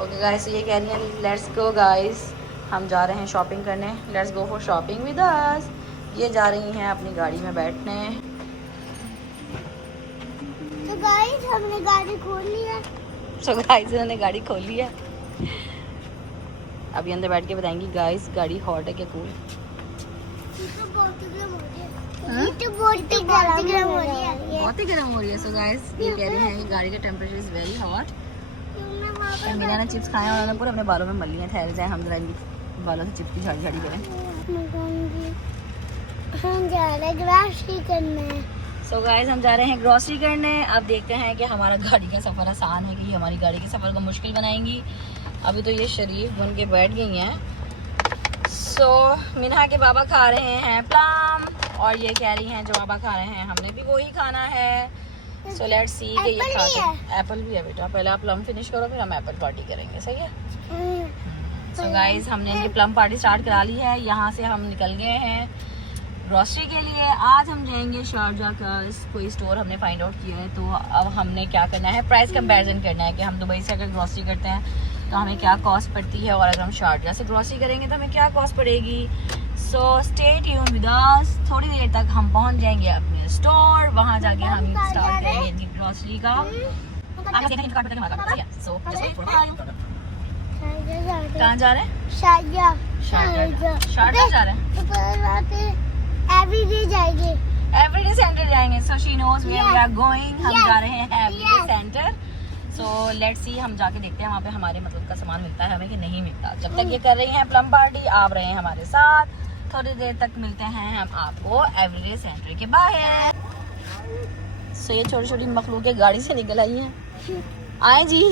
Okay guys, ये कह रही हैं लेट्स गो गाइस, हम जा रहे हैं शॉपिंग करने, let's go for shopping with us. ये जा रही हैं अपनी गाड़ी में बैठने। तो गाइस हमने गाड़ी खोल ली है। सो गाइस इन्होंने गाड़ी खोल ली है, अभी अंदर बैठ के बताएंगी गाइस गाड़ी हॉट है क्या कूल। बहुत ही गर्म हो रही है। बहुत ही गर्म हो रही है। सो गाइस ये कह रही हैं कि गाड़ी का temperature is very hot. Meena ने चिप्स खाए और उन्होंने पूरे अपने बालों में मल लिए। ठहर जाए, हम जरा इनकी बालों से चिप्स की झाड़ी झाड़ी करें। हम जा रहे हैं ग्रोसरी करने। सो गाइस हम जा रहे हैं ग्रोसरी करने। अब देखते हैं कि हमारा गाड़ी का सफ़र आसान है कि हमारी गाड़ी के सफ़र को मुश्किल बनाएंगी। अभी तो ये शरीफ बन के बैठ गई हैं। सो मीना के बाबा खा रहे हैं प्लम और ये कह रही हैं जो बाबा खा रहे हैं हमने भी वही खाना है। सो लेट्स सी कि ये खा के एप्पल भी है बेटा। पहले आप प्लम फिनिश करो फिर हम एप्पल पार्टी करेंगे, सही है। सो गाइस हमने इनकी प्लम पार्टी स्टार्ट करा ली है। यहाँ से हम निकल गए हैं ग्रोसरी के लिए। आज हम जाएंगे शारजा का कोई स्टोर हमने फाइंड आउट किया है। तो अब हमने क्या करना है, प्राइस कंपैरिजन करना है कि हम दुबई से अगर ग्रोसरी करते हैं तो हमें क्या कॉस्ट पड़ती है और अगर हम शारजा से ग्रोसरी करेंगे तो हमें क्या कॉस्ट पड़ेगी। So stay tuned with us. थोड़ी देर तक हम पहुंच जाएंगे अपने स्टोर, वहां जाके हम स्टार्ट करेंगे ग्रोसरी का। कहाँ जा रहे हैं? शारजा जा रहे हैं। एवरीडे जाएंगे। एवरीडे सेंटर जाएंगे। So she knows where we are going. हम जा रहे हैं everyday centre. So let's see, हम जाके देखते हैं वहाँ पे हमारे मतलब का सामान मिलता है हमें कि नहीं मिलता। जब तक ये कर रही हैं प्लम पार्टी, आप रहे हैं हमारे साथ। थोड़ी देर तक मिलते हैं हम आपको एवरीडे सेंटर के बाहर। सो ये छोटी छोटी मखलूकें गाड़ी से निकल आई हैं। आए जी।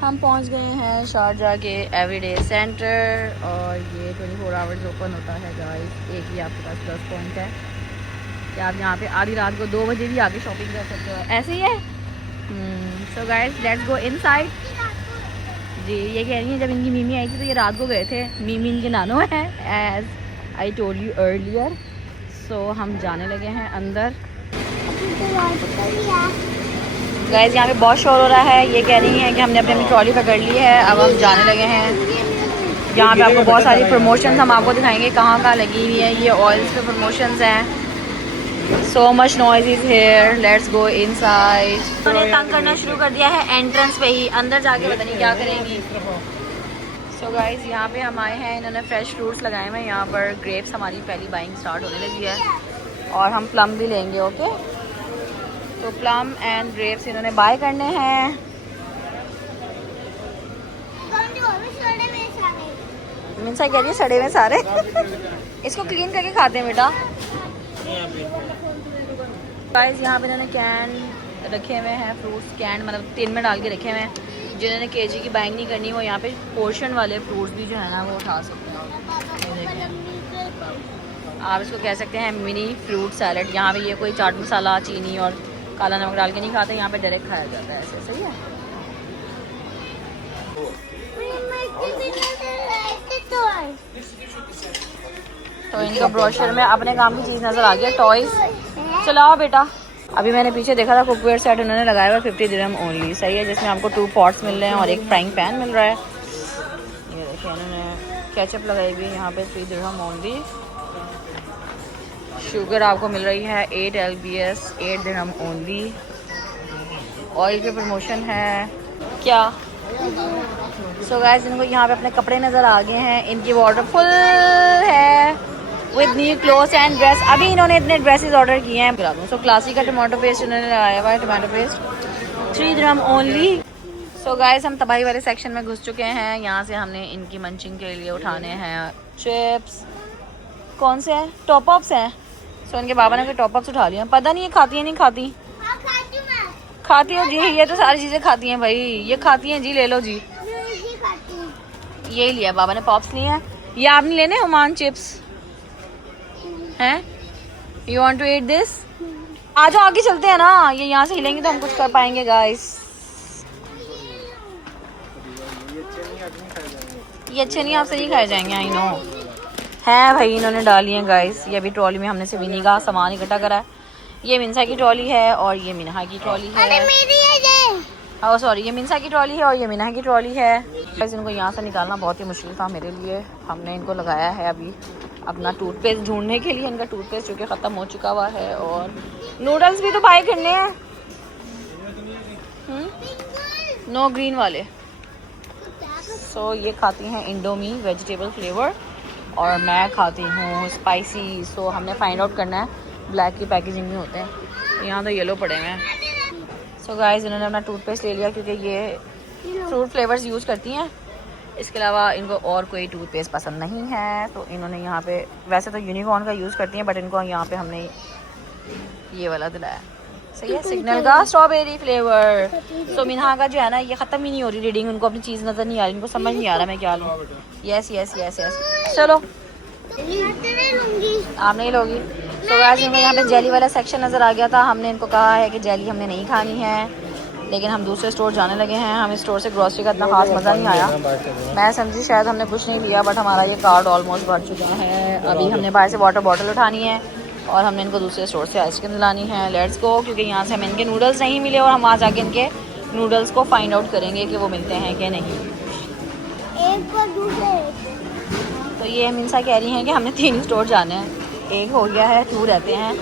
हम पहुंच गए हैं शारजा के एवरीडे सेंटर और ये 24 आवर्स ओपन होता है गाइस। एक ही आपके पास प्लस पॉइंट है कि आप यहाँ पे आधी रात को 2 बजे भी आके शॉपिंग कर सकते हो। ऐसे ही है। So guys let's go inside. जी ये कह रही हैं जब इनकी मीमी आई थी तो ये रात को गए थे। मीमी इनके नानो हैं as I told you earlier. So हम जाने लगे हैं अंदर। गाइस यहाँ पे बहुत शोर हो रहा है। ये कह रही हैं कि हमने अपनी ट्रॉली पकड़ ली है, अब हम जाने लगे हैं। यहाँ पे आपको बहुत सारी प्रमोशंस हम आपको दिखाएंगे कहाँ कहाँ लगी हुई है। ये ऑयल्स पे प्रमोशंस हैं। So much noise is here, let's go inside. उन्होंने तंग करना शुरू कर दिया है एंट्रेंस पे ही, अंदर जाके पता नहीं क्या करेंगी। सो गाइस यहाँ पे हम आए हैं, इन्होंने फ्रेश फ्रूट्स लगाए हुए हैं। यहाँ पर ग्रेप्स हमारी पहली बाइंग स्टार्ट होने लगी है और हम प्लम भी लेंगे। ओके तो प्लम एंड ग्रेप्स इन्होंने बाय करने हैं। मिनसा कह रही है सड़े हुए सारे। इसको क्लीन करके खाते हैं बेटा। गाइस यहाँ पे इन्होंने कैन रखे हुए हैं, फ्रूट्स कैन मतलब टिन में डाल के रखे हुए हैं। जिन्होंने केजी की बाइंग नहीं करनी वो यहाँ पे पोर्शन वाले फ्रूट्स भी जो है ना वो उठा सकते हैं। आप इसको कह सकते हैं मिनी फ्रूट सैलेड। यहाँ पे ये कोई चाट मसाला, चीनी और काला नमक डाल के नहीं खाते, यहाँ पे डायरेक्ट खाया जाता है ऐसे। सही है। तो इनका ब्रोशर में अपने काम की चीज़ नज़र आ गया, टॉयज। चलाओ बेटा। अभी मैंने पीछे देखा था कुकवेयर सेट उन्होंने लगाया हुआ 50 दिरहम ओनली। सही है, जिसमें आपको 2 पॉट्स मिल रहे हैं और एक फ्राइंग पैन मिल रहा है। ये देखिए इन्होंने केचप लगाई हुई है यहाँ पे 3 दिरहम ओनली। शुगर आपको मिल रही है 8 LBS 8 दिरहम ओनली। ऑयल पे प्रमोशन है क्या। सो गाइस इनको यहाँ पे अपने कपड़े नज़र आ गए हैं। इनकी वार्डरोब फुल है with new clothes and dress. अभी इन्होंने इतने ड्रेसेस ऑर्डर किए हैं। सो क्लासिक का टमाटो पेस्ट इन्होंने लगाया हुआ है, टमाटो पेस्ट 3 दिरहम ओनली। सो गाइस हम तबाही वाले सेक्शन में घुस चुके हैं। यहाँ से हमने इनकी मंचिंग के लिए उठाने हैं चिप्स। कौन से हैं? टॉप अप्स हैं। सो इनके बाबा ने कोई टॉप अप्स उठा लिया। पता नहीं ये खाती है नहीं खाती। खाती हो जी, ये तो सारी चीज़ें खाती हैं भाई। ये खाती हैं जी, ले लो जी। ये लिया बाबा ने, पॉप्स लिए हैं। ये आप नहीं लेने हुमान चिप्स हैं? You want to eat this? आ जाओ आगे चलते हैं ना। ये यहाँ से हिलेंगे तो हम कुछ कर पाएंगे गाइस। ये अच्छे नहीं आपसे नहीं खाए जाएंगे। आई नो है भाई, इन्होंने डाली है गाइस। ये अभी ट्रॉली में हमने से विनी का सामान इकट्ठा करा है। ये मिनसा की ट्रॉली है और ये मिनहा की ट्रॉली है। अरे मेरी है ये। ओह सॉरी, ये मिनसा की ट्रॉली है और ये मिनहा की ट्रॉली है। गाइस इनको यहाँ से निकालना बहुत ही मुश्किल था मेरे लिए। हमने इनको लगाया है अभी अपना टूथपेस्ट ढूंढने के लिए। इनका टूथपेस्ट जो कि ख़त्म हो चुका हुआ है और नूडल्स भी तो बाय करने हैं। नो ग्रीन वाले। सो ये खाती हैं इंडोमी वेजिटेबल फ्लेवर और मैं खाती हूँ स्पाइसी। सो हमने फाइंड आउट करना है ब्लैक की पैकेजिंग में होते हैं। यहाँ तो येलो पड़े हुए हैं। सो गाइस इन्होंने अपना टूथपेस्ट ले लिया क्योंकि ये फ्रूट फ्लेवर्स यूज़ करती हैं। इसके अलावा इनको और कोई टूथपेस्ट पसंद नहीं है। तो इन्होंने यहाँ पे, वैसे तो यूनिकॉर्न का यूज़ करती हैं बट इनको यहाँ पे हमने ये वाला दिलाया। सही है, सिग्नल का स्ट्रॉबेरी फ्लेवर। तो मिनहा का जो है ना ये ख़त्म ही नहीं हो रही रीडिंग। उनको अपनी चीज़ नज़र नहीं आ रही, इनको समझ नहीं आ रहा मैं क्या लूँ। यस यस यस यस, चलो आप नहीं लोगी। तो गाइस इनको यहाँ पे जेली वाला सेक्शन नज़र आ गया था। हमने इनको कहा है कि जेली हमने नहीं खानी है, लेकिन हम दूसरे स्टोर जाने लगे हैं। हमें स्टोर से ग्रॉसरी का इतना खास मज़ा नहीं आया। मैं समझी शायद हमने कुछ नहीं लिया बट हमारा ये कार्ड ऑलमोस्ट भर चुका है। अभी हमने बाहर से वाटर बॉटल उठानी है और हमने इनको दूसरे स्टोर से आइसक्रीम दिलानी है। लेट्स गो, क्योंकि यहाँ से हमें इनके नूडल्स नहीं मिले और हम वहाँ जाके इनके नूडल्स को फाइंड आउट करेंगे कि वो मिलते हैं कि नहीं। एक को दूसरे। तो ये मिनसा कह रही हैं कि हमने 3 स्टोर जाने हैं। एक हो गया है, 2 रहते हैं,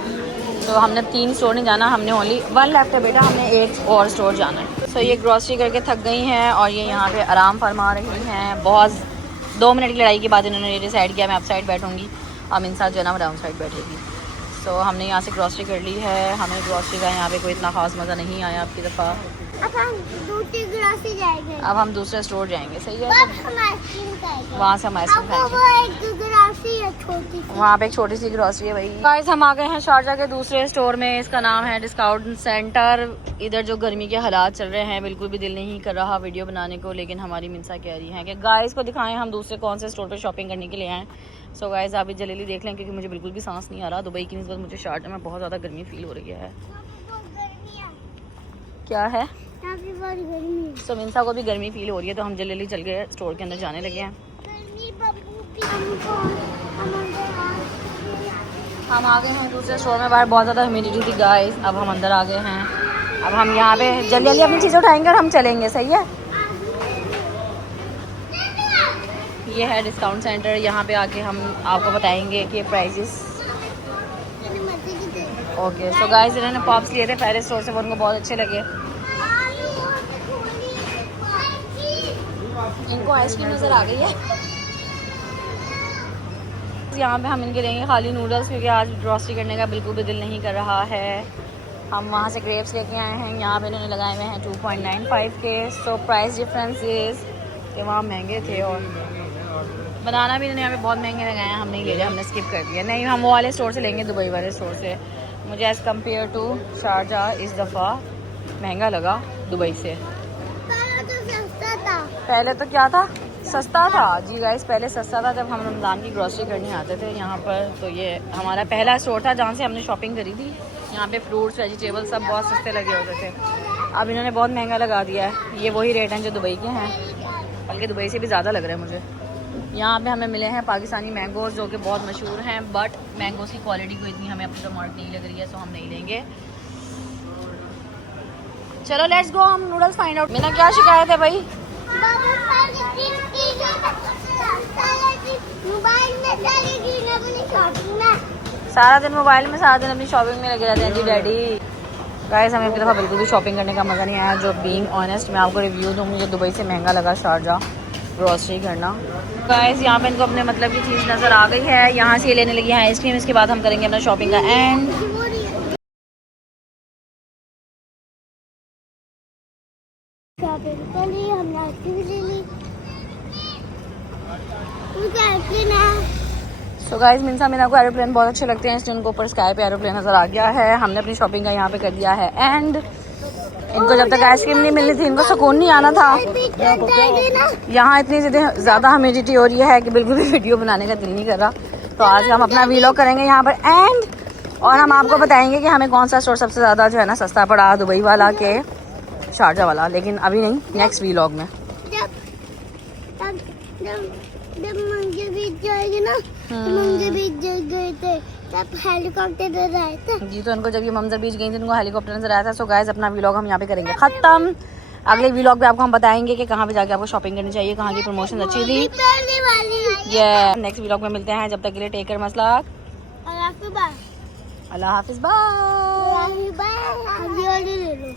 तो हमने 3 स्टोर नहीं जाना, हमने ओनली 1 लेफ्ट है बेटा, हमने एक और स्टोर जाना है। तो ये ग्रॉसरी करके थक गई हैं और ये यहाँ पे आराम फरमा रही हैं। बहुत 2 मिनट की लड़ाई के बाद इन्होंने ये डिसाइड किया मैं अप साइड बैठूँगी और मिनसा जो है ना डाउन साइड बैठेगी। तो हमने यहाँ से ग्रॉसरी कर ली है। हमें ग्रॉसरी का यहाँ पे कोई इतना खास मज़ा नहीं आया आपकी दफ़ा। अब हम दूसरी ग्रॉसरी जाएंगे। अब हम दूसरे स्टोर जाएंगे। सही है, बस हम आइसक्रीम खाएंगे। वहाँ से हम आइसक्रीम अब खाएंगे। वो एक ग्रॉसरी है छोटी सी। वहाँ पे एक छोटी सी ग्रॉसरी है भाई। गाइस हम आ गए हैं शारजा के दूसरे स्टोर में। इसका नाम है डिस्काउंट सेंटर। इधर जो गर्मी के हालात चल रहे हैं बिल्कुल भी दिल नहीं कर रहा वीडियो बनाने को, लेकिन हमारी मिनसा कह रही है कि गाइस को दिखाएं हम दूसरे कौन से स्टोर पे शॉपिंग करने के लिए आए। सो गाइस आप भी जल्दी देख लें क्योंकि मुझे बिल्कुल भी सांस नहीं आ रहा। दुबई की निस्बत मुझे शारजा में बहुत ज़्यादा गर्मी फील हो रही है। क्या है, यहाँ पे बहुत गर्मी है। सो मिनसा को भी गर्मी फील हो रही है तो हम जल्दी चल गए स्टोर के अंदर जाने लगे हैं। गर्मी बब्बू की हम हम आ गए हैं दूसरे स्टोर में। बाहर बहुत ज़्यादा ह्यूमिडिटी थी गाइस। अब हम अंदर आ गए हैं। अब हम यहाँ पे जल्दी जल्दी अपनी चीज़ें उठाएंगे और हम चलेंगे। सही है, ये है डिस्काउंट सेंटर। यहाँ पे आके हम आपको बताएंगे कि प्राइजेस। ओके सो गाइस इन्होंने पॉप्स लिए थे पहले स्टोर से, वो उनको बहुत अच्छे लगे। इनको आइसक्रीम नज़र आ गई है। यहाँ पे हम इनके लेंगे खाली नूडल्स क्योंकि आज ग्रॉसरी करने का बिल्कुल भी दिल नहीं कर रहा है। हम वहाँ से ग्रेप्स लेके आए हैं। यहाँ पे इन्होंने लगाए हुए हैं 2.95 के। सो प्राइस डिफरेंस इज़ कि वहाँ महंगे थे और बनाना भी इन्होंने यहाँ पे बहुत महंगे लगाए हैं। हम नहीं ले रहे, हमने स्किप कर दिया। नहीं हम वो वाले स्टोर से लेंगे, दुबई वाले स्टोर से। मुझे एज़ कम्पेयर टू शारजा इस दफ़ा महंगा लगा दुबई से। पहले तो क्या था, सस्ता था जी गाइस। पहले सस्ता था जब हम रमज़ान की ग्रॉसरी करने आते थे यहाँ पर। तो ये हमारा पहला स्टोर था जहाँ से हमने शॉपिंग करी थी। यहाँ पे फ्रूट्स वेजिटेबल्स सब बहुत सस्ते लगे होते थे। अब इन्होंने बहुत महंगा लगा दिया है। ये वही रेट हैं जो दुबई के हैं, बल्कि दुबई से भी ज़्यादा लग रहा है मुझे। यहाँ पे हमें मिले हैं पाकिस्तानी मैंगोज़ जो कि बहुत मशहूर हैं, बट मैंगोज़ की क्वालिटी को इतनी हमें अपनी टमाटर नहीं लग रही है, सो हम नहीं लेंगे। चलो लेट्स गो, हम नूडल्स फाइंड आउट। मेरा क्या शिकायत है भाई? सारा दिन मोबाइल में, सारा दिन अपनी शॉपिंग में लगे रहते हैं जी डैडी। गाइस हमें अपनी दफ़ा बिल्कुल भी शॉपिंग करने का मज़ा नहीं आया। जो बीइंग ऑनेस्ट मैं आपको रिव्यू दूँ, मुझे दुबई से महंगा लगा शारजा ग्रॉसरी करना। गाइस यहाँ पे इनको अपने मतलब की चीज़ नज़र आ गई है। यहाँ से ये लेने लगी है आइसक्रीम। इसके बाद हम करेंगे अपना शॉपिंग का एंड। शॉपिंग कर ली, हमने आइसक्रीम ले ली। सो गाइस मिनसा मीना को एरोप्लेन बहुत अच्छे लगते हैं, इसलिए उनको ऊपर स्काई पे एरोप्लेन नज़र आ गया है। हमने अपनी शॉपिंग का यहाँ पे कर दिया है एंड। इनको जब तक आइसक्रीम नहीं मिलनी थी इनको सुकून नहीं आना था। यहाँ इतनी ज़्यादा ह्यूमिडिटी हो रही है कि बिल्कुल भी वीडियो बनाने का दिल नहीं कर रहा। तो आज हम अपना वीलॉग करेंगे यहाँ पर एंड, और हम आपको बताएंगे कि हमें कौन सा स्टोर सबसे ज़्यादा जो है ना सस्ता पड़ा, दुबई वाला के शारजा वाला। लेकिन अभी नहीं, नेक्स्ट वीलॉग में। जब मंगे बीच जाएगी ना, तो मंगे बीच गए थे तब हेलीकॉप्टर नजर आए थे। जी, तो उनको जब ये मंजर बीच गई थी उनको हेलीकॉप्टर नजर आया था। सो गाइस अपना व्लॉग हम यहाँ पे करेंगे खत्म। अगले व्लॉग पे आपको हम बताएंगे कि कहाँ पे जाके आपको शॉपिंग करनी चाहिए, कहाँ की प्रमोशन अच्छी थी। पहले वाली ये नेक्स्ट व्लॉग में मिलते हैं, जब तक के लिए टेक केयर, मसला अल्लाह अल्लाह हाफिज, बाय। बाय। ले लो।